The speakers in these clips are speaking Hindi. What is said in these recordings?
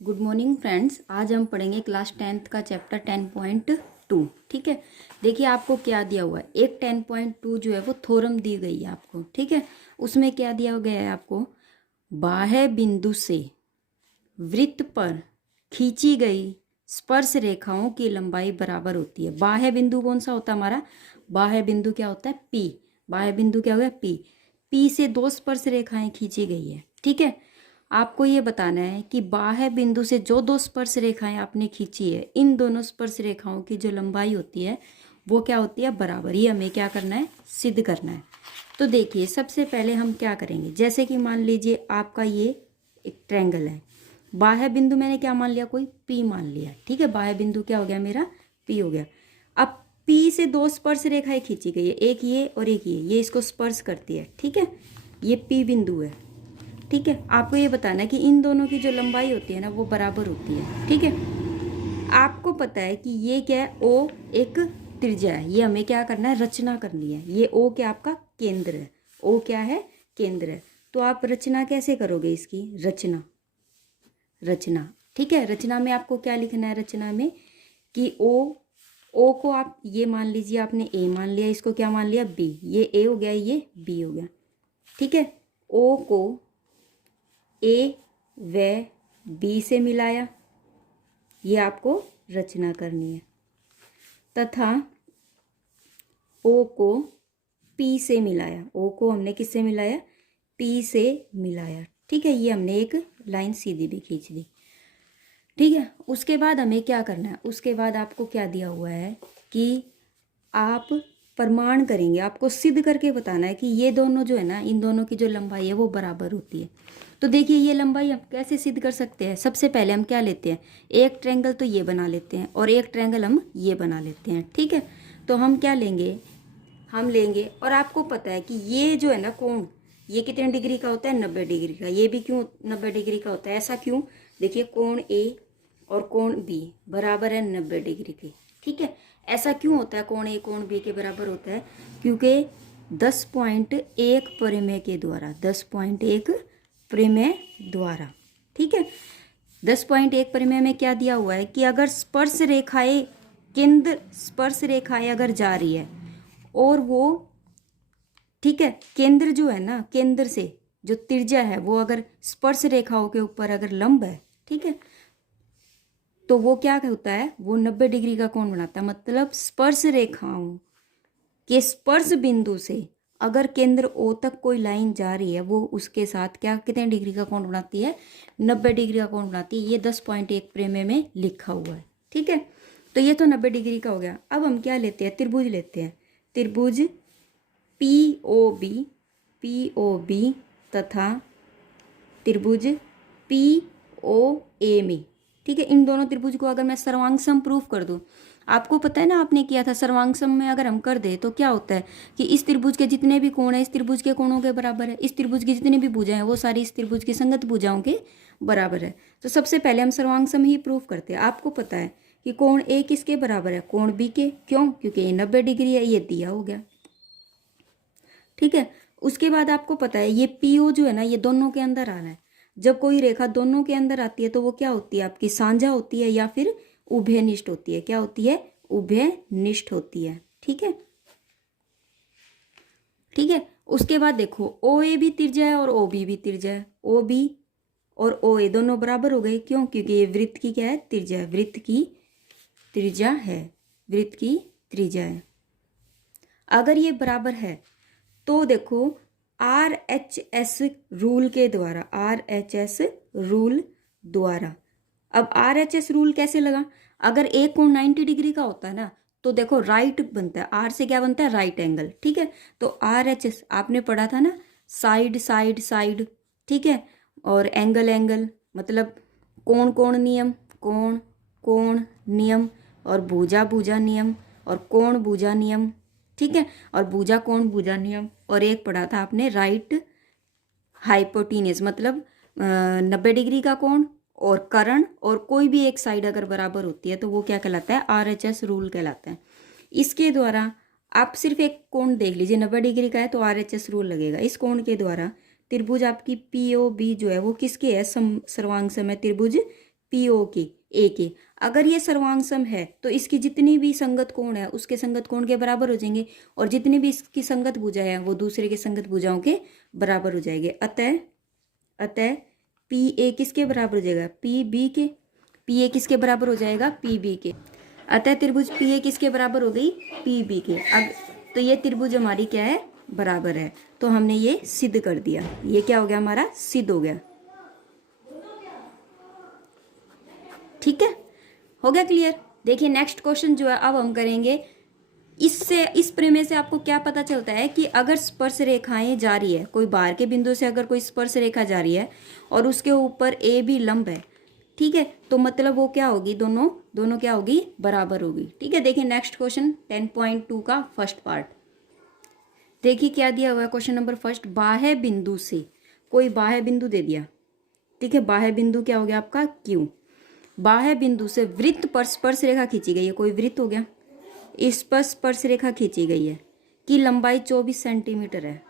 Good morning friends. आज हम पढ़ेंगे क्लास 10th का चैप्टर 10.2। ठीक है, देखिए आपको क्या दिया हुआ है। एक 10.2 जो है वो थ्योरम दी गई है आपको। ठीक है, उसमें क्या दिया गया है आपको, बाह्य बिंदु से वृत्त पर खींची गई स्पर्श रेखाओं की लंबाई बराबर होती है। बाह्य बिंदु कौन सा होता है हमारा, बाह्य बिंदु क्या होता है, पी। बाह्य बिंदु क्या हो गया, पी। पी से दो स्पर्श रेखाएं खींची गई है। ठीक है, आपको ये बताना है कि बाह्य बिंदु से जो दो स्पर्श रेखाएं आपने खींची है, इन दोनों स्पर्श रेखाओं की जो लंबाई होती है वो क्या होती है, बराबर। ये हमें क्या करना है, सिद्ध करना है। तो देखिए सबसे पहले हम क्या करेंगे, जैसे कि मान लीजिए आपका ये एक ट्रायंगल है। बाह्य बिंदु मैंने क्या मान लिया, कोई पी मान लिया। ठीक है, बाह्य बिंदु क्या हो गया, मेरा पी हो गया। अब पी से दो स्पर्श रेखाएं खींची गई है, एक ये और एक ये इसको स्पर्श करती है। ठीक है, ये पी बिंदु है। ठीक है, आपको ये बताना है कि इन दोनों की जो लंबाई होती है ना वो बराबर होती है। ठीक है, आपको पता है कि ये क्या है, ओ एक त्रिज्या है। ये हमें क्या करना है, रचना करनी है। ये ओ क्या आपका केंद्र है, ओ क्या है, केंद्र है। तो आप रचना कैसे करोगे इसकी, रचना रचना। ठीक है, रचना में आपको क्या लिखना है, रचना में कि ओ को आप ये मान लीजिए, आपने ए मान लिया, इसको क्या मान लिया, बी। ये ए हो गया, ये बी हो गया। ठीक है, ओ को ए व बी से मिलाया, ये आपको रचना करनी है। तथा ओ को पी से मिलाया, ओ को हमने किससे मिलाया, पी से मिलाया। ठीक है, ये हमने एक लाइन सीधी भी खींच दी। ठीक है, उसके बाद हमें क्या करना है, उसके बाद आपको क्या दिया हुआ है कि आप प्रमाण करेंगे, आपको सिद्ध करके बताना है कि ये दोनों जो है ना, इन दोनों की जो लंबाई है वो बराबर होती है। तो देखिए ये लंबाई हम कैसे सिद्ध कर सकते हैं। सबसे पहले हम क्या लेते हैं, एक ट्रायंगल तो ये बना लेते हैं और एक ट्रायंगल हम ये बना लेते हैं। ठीक है, तो हम क्या लेंगे, हम लेंगे, और आपको पता है कि ये जो है ना कोण, ये कितने डिग्री का होता है, 90 डिग्री का। ये भी क्यों 90 डिग्री का होता है, ऐसा क्यों, देखिए कोण ए और कोण बी बराबर है 90 डिग्री के। ठीक है, ऐसा क्यों होता है, कोण ए कोण बी के बराबर होता है, क्योंकि 10.1 परिमेय के द्वारा, 10.1 परिमेय द्वारा। ठीक है, 10.1 परिमेय में क्या दिया हुआ है कि अगर स्पर्श रेखाएं, केंद्र स्पर्श रेखाएं अगर जा रही है और वो, ठीक है, केंद्र जो है ना, केंद्र से जो त्रिज्या है वो अगर स्पर्श रेखाओं के ऊपर अगर लंब है, ठीक है, तो वो क्या होता है, वो 90 डिग्री का कोण बनाता है। मतलब स्पर्श रेखाओं के स्पर्श बिंदु से अगर केंद्र ओ तक कोई लाइन जा रही है, वो उसके साथ क्या, कितने डिग्री का कोण बनाती है, 90 डिग्री का कोण बनाती है। ये 10.1 परिमेय में लिखा हुआ है। ठीक है, तो ये तो 90 डिग्री का हो गया। अब हम क्या लेते हैं, त्रिभुज लेते हैं। त्रिभुज पी ओ बी तथा त्रिभुज पी ओ ए में। ठीक है, इन दोनों त्रिभुज को अगर मैं सर्वांग प्रूफ कर दूं, आपको पता है ना, आपने किया था सर्वांग में अगर हम कर दे तो क्या होता है कि इस त्रिभुज के जितने भी कोण है इस त्रिभुज के कोणों के बराबर है, इस त्रिभुज की जितनी भी भुजाएं हैं वो सारी इस त्रिभुज की संगत भुजाओं के बराबर है। तो सबसे पहले हम सर्वांग ही प्रूफ करते हैं। आपको पता है कि कोण ए किसके बराबर है, कोण बी के। क्यों, क्योंकि ये 90 डिग्री है, ये दिया हो गया। ठीक है, उसके बाद आपको पता है ये पीओ जो है ना, ये दोनों के अंदर आ रहा है। जब कोई रेखा दोनों के अंदर आती है तो वो क्या होती है, आपकी साझा होती है या फिर उभयनिष्ठ होती है। क्या होती है, उभयनिष्ठ होती है। ठीक है, ठीक है, उसके बाद देखो ओ ए भी त्रिज्या है और ओ बी भी त्रिज्या है। ओ बी और ओ ए दोनों बराबर हो गए। क्यों, क्योंकि ये वृत्त की क्या है, त्रिज्या है, वृत्त की त्रिज्या है, वृत्त की त्रिज्या है। अगर ये बराबर है तो देखो RHS रूल के द्वारा, RHS रूल द्वारा, अब RHS रूल कैसे लगा, अगर एक कोण 90 डिग्री का होता है ना तो देखो राइट बनता है, R से क्या बनता है, राइट एंगल। ठीक है, तो RHS आपने पढ़ा था ना, साइड साइड साइड। ठीक है, और एंगल एंगल, मतलब कोण कोण नियम, कोण कोण नियम, और भुजा भुजा नियम, और कोण भुजा नियम। ठीक है, और भुजा कोण भुजा नियम, और एक पढ़ा था आपने राइट हाइपोटीनियस, मतलब 90 डिग्री का कोण और कर्ण, और कोई भी एक साइड अगर बराबर होती है तो वो क्या कहलाता है, RHS रूल कहलाता है। इसके द्वारा आप सिर्फ एक कोण देख लीजिए, 90 डिग्री का है तो RHS रूल लगेगा। इस कोण के द्वारा त्रिभुज आपकी POB जो है वो किसके है, सर्वांग समय त्रिभुज पी ओ के ए के। अगर ये सर्वांग है तो इसकी जितनी भी संगत कोण है उसके संगत कोण के बराबर हो जाएंगे, और जितनी भी इसकी संगत भुजाएं हैं वो दूसरे के संगत भुजाओं के बराबर हो जाएंगे। अतः पी ए किसके बराबर हो जाएगा, पी बी के। पी ए किसके बराबर हो जाएगा, पी बी के। अतः त्रिभुज पी ए किसके बराबर हो गई, पी बी के। अब तो ये त्रिभुज हमारी क्या है, बराबर है। तो हमने ये सिद्ध कर दिया, ये क्या हो गया हमारा, सिद्ध हो गया। ठीक है, हो गया क्लियर। देखिए नेक्स्ट क्वेश्चन जो है अब हम करेंगे। इससे, इस प्रमेय से आपको क्या पता चलता है कि अगर स्पर्श रेखाएं जा रही है, कोई बाहर के बिंदु से अगर कोई स्पर्श रेखा जा रही है और उसके ऊपर ए भी लंब है, ठीक है, तो मतलब वो क्या होगी, दोनों क्या होगी, बराबर होगी। ठीक है, देखिए नेक्स्ट क्वेश्चन 10.2 का फर्स्ट पार्ट। देखिए क्या दिया हुआ है क्वेश्चन नंबर फर्स्ट। बाह्य बिंदु से, कोई बाह्य बिंदु दे दिया, ठीक है, बाह्य बिंदु क्या हो गया आपका, क्यू। बाह्य बिंदु से वृत्त पर स्पर्श रेखा खींची गई है, कोई वृत्त हो गया, इस पर स्पर्श रेखा खींची गई है की लंबाई 24 सेंटीमीटर है,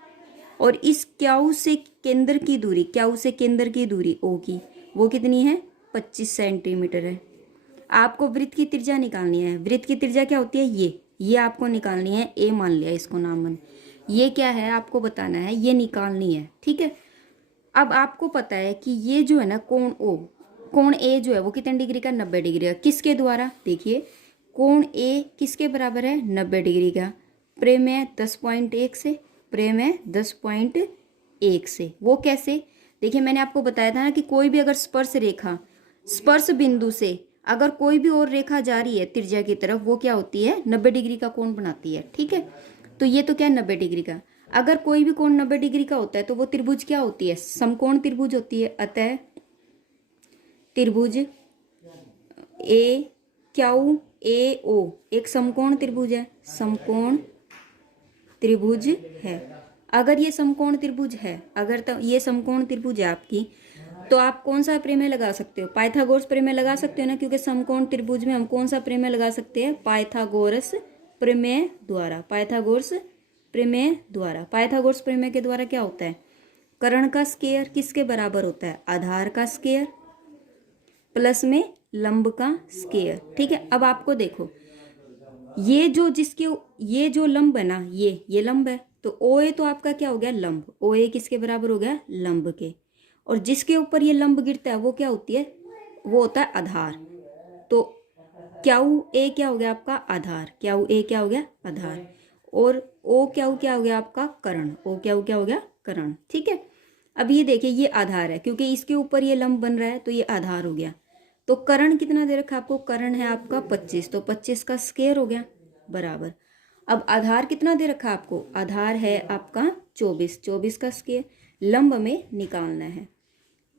और इस क्याऊ से केंद्र की दूरी, क्याऊ से केंद्र की दूरी ओ की वो कितनी है, 25 सेंटीमीटर है। आपको वृत्त की त्रिज्या निकालनी है। वृत्त की त्रिज्या क्या होती है, ये आपको निकालनी है, ए मान लिया इसको नाम मन। ये क्या है आपको बताना है, ये निकालनी है। ठीक है, अब आपको पता है कि ये जो है ना कोण ओ, कोण ए जो है वो कितने डिग्री का, 90 डिग्री का। किसके द्वारा, देखिए कोण ए किसके बराबर है, 90 डिग्री का। प्रमेय 10.1 से, प्रमेय 10.1 से। वो कैसे, देखिए मैंने आपको बताया था ना कि कोई भी अगर स्पर्श रेखा, स्पर्श बिंदु से अगर कोई भी और रेखा जा रही है त्रिज्या की तरफ, वो क्या होती है, 90 डिग्री का कोण बनाती है। ठीक है, तो ये तो क्या है 90 डिग्री का। अगर कोई भी कोण 90 डिग्री का होता है तो वो त्रिभुज क्या होती है, समकोण त्रिभुज होती है। अतः त्रिभुज ए क्यू ए ओ एक समकोण त्रिभुज है, समकोण त्रिभुज है। अगर ये समकोण त्रिभुज है, अगर तो ये समकोण त्रिभुज है आपकी, तो आप कौन सा प्रमेय लगा सकते हो, पाइथागोरस प्रमेय लगा सकते हो ना, क्योंकि समकोण त्रिभुज में हम कौन सा प्रमेय लगा सकते हैं, पाइथागोरस प्रमेय द्वारा। पाइथागोरस प्रमेय द्वारा, पाइथागोरस प्रमेय के द्वारा क्या होता है, कर्ण का स्क्वायर किसके बराबर होता है, आधार का स्क्वायर प्लस में लंब का स्क्वायर। ठीक है, अब आपको देखो ये जो जिसके, ये जो लंब है ना, ये लंब है, तो ओ ए तो आपका क्या हो गया, लंब। ओ ए किसके बराबर हो गया, लंब के। और जिसके ऊपर ये लंब गिरता है वो क्या होती है, वो होता है आधार। तो क्यू ए क्या हो गया आपका, आधार। क्यू ए क्या हो गया, आधार। और ओ क्यू क्या हो गया आपका, कर्ण। ओ क्यू क्या हो गया, कर्ण। ठीक है, अब ये देखिए ये आधार है, क्योंकि इसके ऊपर ये लंब बन रहा है तो ये आधार हो गया। तो कर्ण कितना दे रखा है आपको, कर्ण है आपका 25, तो 25 का स्क्वायर हो गया बराबर। अब आधार कितना दे रखा है आपको, आधार है आपका 24, 24 का स्क्वायर लंब में निकालना है।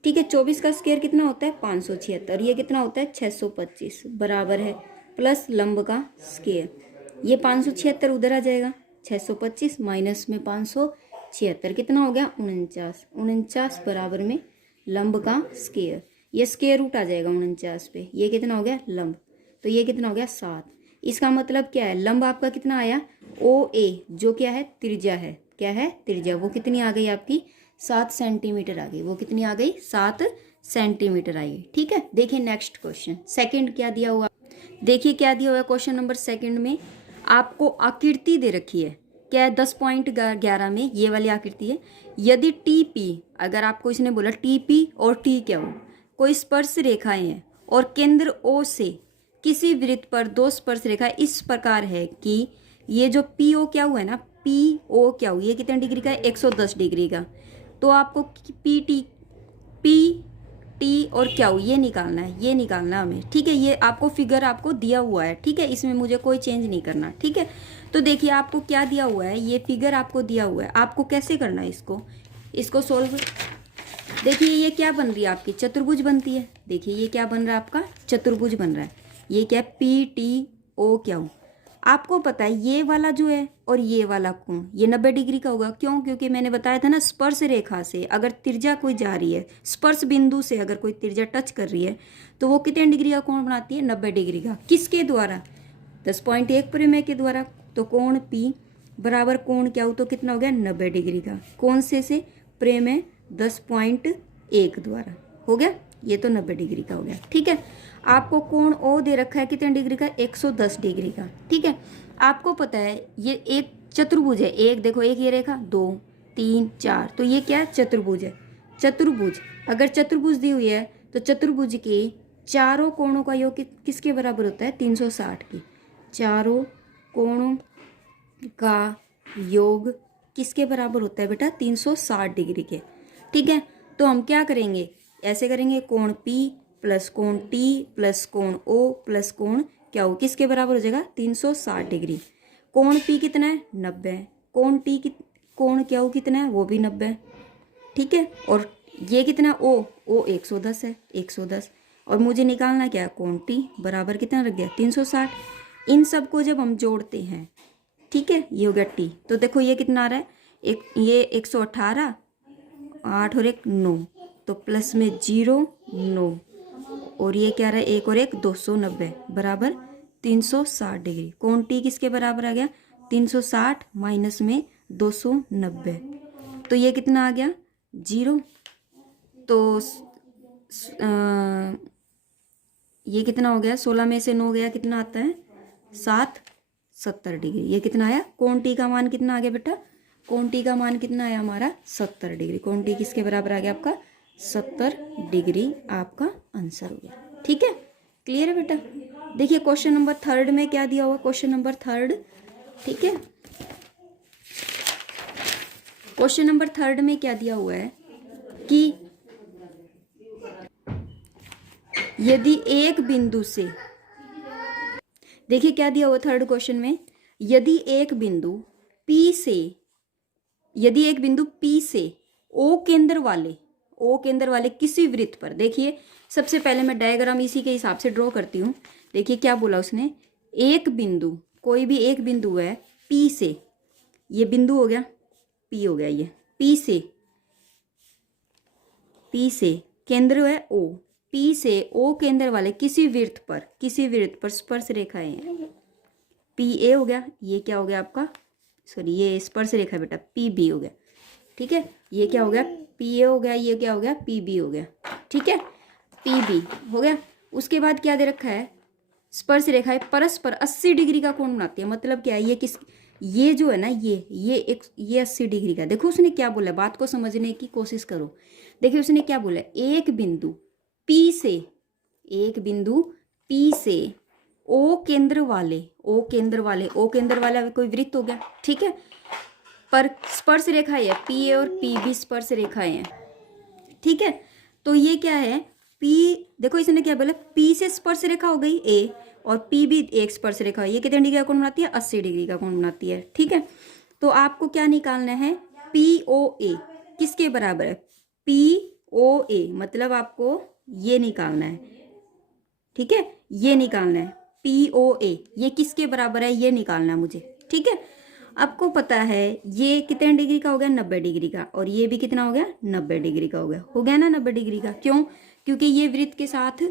ठीक है, 24 का स्क्वायर कितना होता है, 576, ये कितना होता है 625 बराबर है, प्लस लंब का स्क्वायर। ये 576 उधर आ जाएगा, 625 माइनस में 576 कितना हो गया, 49, 49 बराबर में लंब का स्क्वायर। ये स्क्वायर रूट आ जाएगा 49 पे, ये कितना हो गया लंब, तो ये कितना हो गया 7। इसका मतलब क्या है, लंब आपका कितना आया, ओ ए जो क्या है त्रिज्या है, क्या है त्रिज्या, वो कितनी आ गई आपकी 7 सेंटीमीटर आ गई। वो कितनी आ गई, 7 सेंटीमीटर आई। ठीक है, देखिए नेक्स्ट क्वेश्चन सेकंड क्या दिया हुआ, देखिए क्या दिया हुआ है क्वेश्चन नंबर सेकंड में। आपको आकृति दे रखी है, क्या है 10.11 में ये वाली आकृति है। यदि टी पी, अगर आपको इसने बोला टी पी और टी क्या हो, कोई स्पर्श रेखाएं हैं और केंद्र ओ से किसी वृत्त पर दो स्पर्श रेखा इस प्रकार है कि ये जो पी ओ क्या हुआ है ना, पी ओ क्या हुआ, ये कितने डिग्री का है, 110 डिग्री का। तो आपको पी टी और क्या हो ये निकालना है, ये निकालना हमें। ठीक है, ये आपको फिगर आपको दिया हुआ है। ठीक है, इसमें मुझे कोई चेंज नहीं करना। ठीक है, तो देखिए आपको क्या दिया हुआ है, ये फिगर आपको दिया हुआ है, आपको कैसे करना है इसको सोल्व। देखिए ये क्या बन रही है आपकी, चतुर्भुज बनती है। देखिए ये क्या बन रहा है आपका, चतुर्भुज बन रहा है। ये क्या है, पी टी ओ क्या हो, आपको पता है ये वाला जो है और ये वाला कोण ये 90 डिग्री का होगा। क्यों, क्योंकि मैंने बताया था ना स्पर्श रेखा से अगर त्रिज्या कोई जा रही है, स्पर्श बिंदु से अगर कोई त्रिज्या टच कर रही है तो वो कितने डिग्री का कोण बनाती है, 90 डिग्री का। किसके द्वारा, 10.1 प्रमेय के द्वारा। तो कोण पी बराबर कोण क्या हो, तो कितना हो गया 90 डिग्री का। कौन से प्रमेय 10.1 द्वारा हो गया। ये तो 90 डिग्री का हो गया। ठीक है, आपको कोण ओ दे रखा है कितने डिग्री का, 110 डिग्री का। ठीक है, आपको पता है ये एक चतुर्भुज है, एक देखो एक ये रेखा, 2 3 4, तो ये क्या है, चतुर्भुज है। चतुर्भुज, अगर चतुर्भुज दी हुई है तो चतुर्भुज के चारों कोणों का योग किसके बराबर होता है, 360 की। चारों कोणों का योग किसके बराबर होता है बेटा, 360 डिग्री के। ठीक है, तो हम क्या करेंगे, ऐसे करेंगे, कोण P प्लस कोण T प्लस कोण O प्लस कोण क्या हो, किसके बराबर हो जाएगा, 360 डिग्री। कोण P कितना है, 90 है। कोण T कोण क्या हो कितना है, वो भी 90 है। ठीक है, और ये कितना O 110 है, 110। और मुझे निकालना क्या है, कोण T बराबर कितना रख दिया, 360। इन सब को जब हम जोड़ते हैं, ठीक है, ये हो गया T, तो देखो ये कितना आ रहा है, एक ये 118, 8 और 1 9, तो प्लस में 0 9, और ये क्या रहा है, एक और एक 290 बराबर 360 डिग्री। कोण T किसके बराबर आ गया, 360 माइनस में 290, तो ये कितना आ गया, 0। तो ये कितना हो गया, 16 में से 9 गया, कितना आता है, 7 70 डिग्री। ये कितना आया, कोण T का मान कितना आ गया बेटा, कोण T का मान कितना आया हमारा, 70 डिग्री। कोण T किसके बराबर आ गया आपका, 70 डिग्री आपका आंसर हो गया। ठीक है, क्लियर है बेटा। देखिए क्वेश्चन नंबर 3 में क्या दिया हुआ, क्वेश्चन नंबर 3, ठीक है, क्वेश्चन नंबर 3 में क्या दिया हुआ है कि यदि एक बिंदु से, देखिए क्या दिया हुआ 3rd क्वेश्चन में, यदि एक बिंदु P से O केंद्र वाले किसी वृत्त पर, देखिए सबसे पहले मैं डायग्राम इसी के हिसाब से ड्रॉ करती हूँ। देखिए क्या बोला उसने, एक बिंदु, कोई भी एक बिंदु है P से, ये बिंदु हो गया P हो गया, ये P से केंद्र है O, P से O केंद्र वाले किसी वृत्त पर स्पर्श रेखाएं हैं, PA हो गया, ये क्या हो गया आपका, सॉरी ये स्पर्श रेखा बेटा PB हो गया। ठीक है, ये क्या हो गया, PA हो गया, ये क्या हो गया, PB हो गया। ठीक है, PB हो गया। उसके बाद क्या दे रखा है, स्पर्श रेखाएं परस्पर 80 डिग्री का कोण बनाती है। मतलब क्या है, ये जो है ना, ये 80 डिग्री का। देखो उसने क्या बोला, बात को समझने की कोशिश करो। देखिए उसने क्या बोला, एक बिंदु P से ओ केंद्र वाले कोई वृत्त हो गया। ठीक है, पर स्पर्श रेखाएं है PA और PB स्पर्श रेखाएं हैं। ठीक है, तो ये क्या है, P, देखो इसने क्या बोला, P से स्पर्श रेखा हो गई A, और PB एक स्पर्श रेखा, ये कितने डिग्री का कोण बनाती है, 80 डिग्री का कोण बनाती है। ठीक है, तो आपको क्या निकालना है, POA किसके बराबर है, POA मतलब आपको ये निकालना है। ठीक है, ये निकालना है POA, ये किसके बराबर है, ये निकालना है मुझे। ठीक है, आपको पता है ये कितने डिग्री का हो गया, 90 डिग्री का, और ये भी कितना हो गया, 90 डिग्री का हो गया ना 90 डिग्री का। क्यों, क्योंकि ये वृत्त के साथ,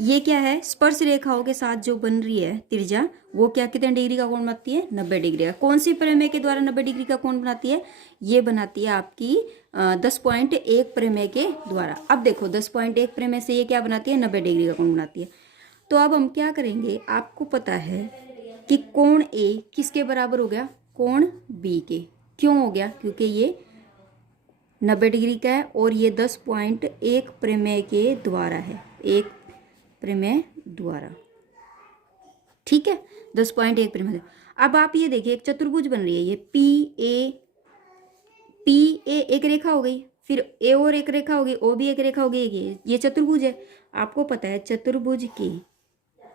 ये क्या है, स्पर्श रेखाओं के साथ जो बन रही है त्रिज्या, वो क्या कितने डिग्री का कोण बनाती है, 90 डिग्री का। कौन सी प्रमेय के द्वारा 90 डिग्री का कोण बनाती है, ये बनाती है आपकी 10.1 प्रमेय के द्वारा। अब देखो 10.1 प्रमेय से ये क्या बनाती है, 90 डिग्री का कोण बनाती है। तो अब हम क्या करेंगे, आपको पता है कि कोण A किसके बराबर हो गया, कोण B के। क्यों हो गया, क्योंकि ये 90 डिग्री का है और ये 10.1 प्रमेय के द्वारा है, एक प्रमेय द्वारा। ठीक है, 10.1 प्रमेय। अब आप ये देखिए एक चतुर्भुज बन रही है, ये PA एक रेखा हो गई, फिर A और एक रेखा हो गई, O भी एक रेखा हो गई, ये चतुर्भुज है। आपको पता है चतुर्भुज के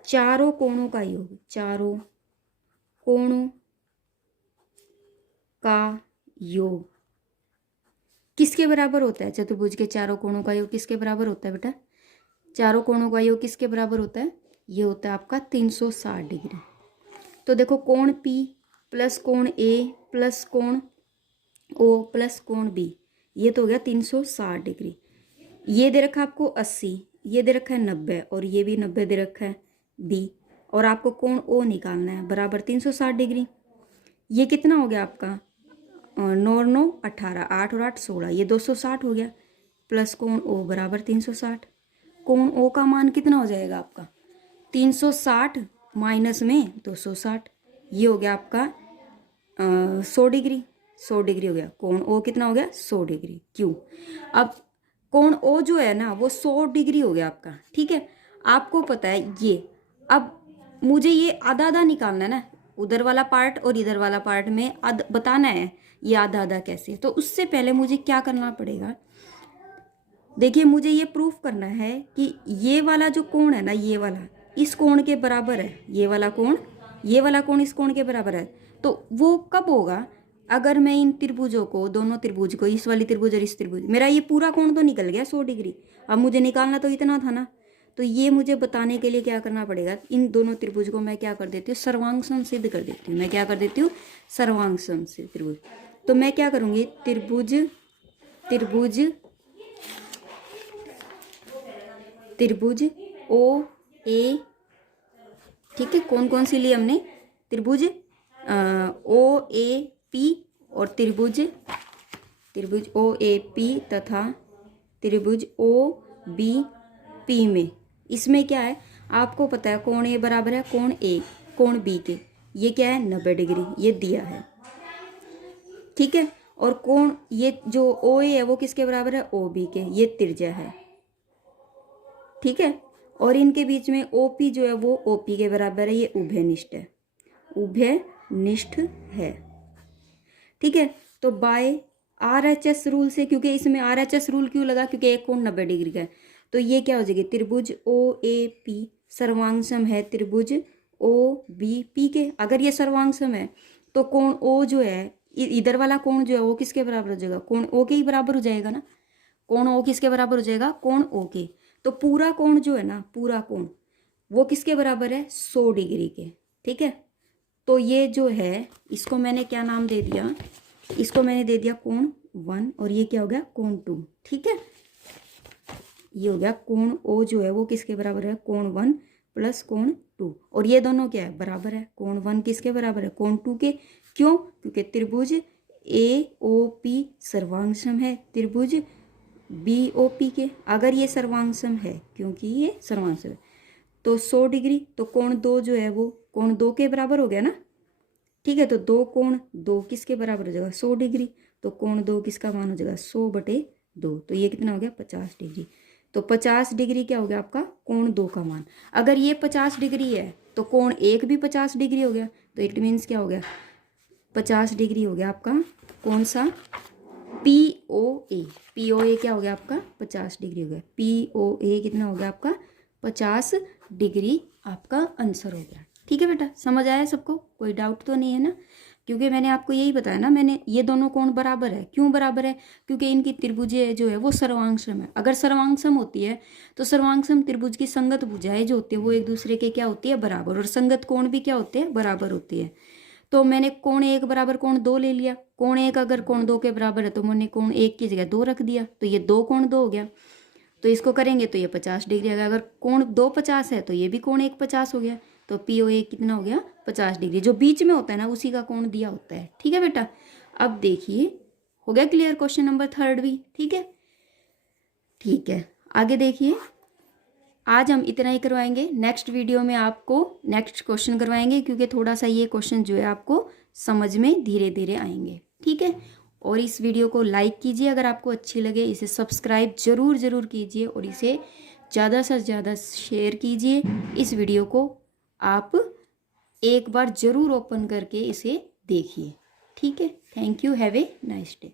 चारों कोणों का योग, चारों कोणों का योग किसके बराबर होता है, चतुर्भुज के चारों कोणों का योग किसके बराबर होता है बेटा, चारों कोणों का योग किसके बराबर होता है, ये होता है आपका 360 डिग्री। तो देखो कोण P प्लस कोण A प्लस कोण O प्लस कोण B, ये तो हो गया 360 डिग्री। ये दे रखा है आपको 80, ये दे रखा है 90, और ये भी 90 दे रखा है B, और आपको कोण O निकालना है बराबर 360 डिग्री। ये कितना हो गया आपका, 9 और 9 18, 8 और 8 16, ये 260 हो गया, प्लस कोण O बराबर 360। कोण ओ का मान कितना हो जाएगा आपका 360 माइनस में 260, ये हो गया आपका 100 डिग्री। 100 डिग्री हो गया। कोण ओ कितना हो गया 100 डिग्री। क्यों? अब कोण ओ जो है ना वो 100 डिग्री हो गया आपका। ठीक है, आपको पता है ये, अब मुझे ये आधा आधा निकालना है ना, उधर वाला पार्ट और इधर वाला पार्ट में बताना है ये आधा आधा कैसे। तो उससे पहले मुझे क्या करना पड़ेगा, देखिए मुझे ये प्रूफ करना है कि ये वाला जो कोण है ना, ये वाला इस कोण के बराबर है, ये वाला कोण इस कोण के बराबर है। तो वो कब होगा, अगर मैं इन त्रिभुजों को, दोनों त्रिभुज को, इस वाली त्रिभुज और इस त्रिभुज, मेरा ये पूरा कोण तो निकल गया 100 डिग्री। अब मुझे निकालना तो इतना था ना, तो ये मुझे बताने के लिए क्या करना पड़ेगा, इन दोनों त्रिभुज को मैं क्या कर देती हूँ, सर्वांग सिद्ध कर देती हूँ। मैं क्या कर देती हूँ, सर्वांग सिद्ध त्रिभुज। तो मैं क्या करूँगी, त्रिभुज ओ ए, ठीक है, कौन कौन सी ली हमने, त्रिभुज ओ ए पी और त्रिभुज ओ ए पी तथा त्रिभुज ओ बी पी में, इसमें क्या है आपको पता है, कोण ए बराबर है कोण ए कोण बी के, ये क्या है 90 डिग्री, ये दिया है। ठीक है, और कोण ये जो ओ ए है वो किसके बराबर है, ओ बी के, ये त्रिज्या है। ठीक है, और इनके बीच में ओ पी जो है वो ओ पी के बराबर है, ये उभयनिष्ठ है, उभयनिष्ठ है। ठीक है, तो बाय RHS रूल से, क्योंकि इसमें RHS रूल क्यों लगा, क्योंकि एक कोण 90 डिग्री का है, तो ये क्या हो जाएगी, त्रिभुज ओ ए पी सर्वांगसम है त्रिभुज ओ बी पी के। अगर ये सर्वांगसम है तो कोण ओ जो है, इधर वाला कोण जो है वो किसके बराबर हो जाएगा, कोण ओ के ही बराबर हो जाएगा ना। कोण ओ किसके बराबर हो जाएगा, कोण ओ के। तो पूरा कोण जो है ना, पूरा कोण वो किसके बराबर है, 100 डिग्री के। ठीक है, तो ये जो है इसको मैंने क्या नाम दे दिया, इसको मैंने दे दिया कोण 1 और ये क्या हो गया कोण 2। ठीक है, ये हो गया कोण ओ जो है वो किसके बराबर है, कोण 1 प्लस कोण 2, और ये दोनों क्या है, बराबर है। कोण 1 किसके बराबर है, कोण 2 के। क्यों? क्योंकि त्रिभुज ए ओ पी सर्वांगसम है त्रिभुज बी ओ पी के। अगर ये सर्वांगसम है, क्योंकि ये सर्वांगसम है, तो 100 डिग्री, तो कोण 2 जो है वो कोण 2 के बराबर हो गया ना। ठीक है, तो 2 कोण 2 किसके बराबर हो जाएगा, 100 डिग्री। तो कोण 2 किसका मान हो जाएगा, 100/2। तो ये कितना हो गया, 50 डिग्री। तो 50 डिग्री क्या हो गया आपका, कोण 2 का मान। अगर ये 50 डिग्री है तो कोण 1 भी 50 डिग्री हो गया। तो इट मीन्स क्या हो गया, 50 डिग्री हो गया आपका कौन सा, POA क्या हो गया आपका, 50 डिग्री हो गया। POA कितना हो गया आपका, 50 डिग्री आपका आंसर हो गया। ठीक है बेटा, समझ आया सबको, कोई डाउट तो नहीं है ना। क्योंकि मैंने आपको यही बताया ना, मैंने ये दोनों कोण बराबर है। क्यों बराबर है, क्योंकि इनकी त्रिभुजें जो है वो सर्वांगसम है। अगर सर्वांगसम होती है तो सर्वांगसम त्रिभुज की संगत भुजाएं जो होती है वो एक दूसरे के क्या होती है, बराबर, और संगत कोण भी क्या होते हैं, बराबर होती है। तो मैंने कोण 1 बराबर कोण 2 ले लिया। कोण 1 अगर कोण 2 के बराबर है तो मैंने कोण 1 की जगह 2 रख दिया, तो ये 2 कोण 2 हो गया। तो इसको करेंगे तो ये 50 डिग्री आ गया। अगर कोण 2 50 है तो ये भी कोण 1 50 हो गया। तो POA कितना हो गया, 50 डिग्री। जो बीच में होता है ना उसी का कोण दिया होता है। ठीक है बेटा, अब देखिए हो गया क्लियर क्वेश्चन नंबर 3 भी। ठीक है, ठीक है, आगे देखिए। आज हम इतना ही करवाएंगे, नेक्स्ट वीडियो में आपको नेक्स्ट क्वेश्चन करवाएंगे, क्योंकि थोड़ा सा ये क्वेश्चन जो है आपको समझ में धीरे धीरे आएंगे। ठीक है, और इस वीडियो को लाइक कीजिए अगर आपको अच्छी लगे, इसे सब्सक्राइब जरूर कीजिए और इसे ज़्यादा से ज़्यादा शेयर कीजिए। इस वीडियो को आप एक बार ज़रूर ओपन करके इसे देखिए। ठीक है, thank you, have a nice day.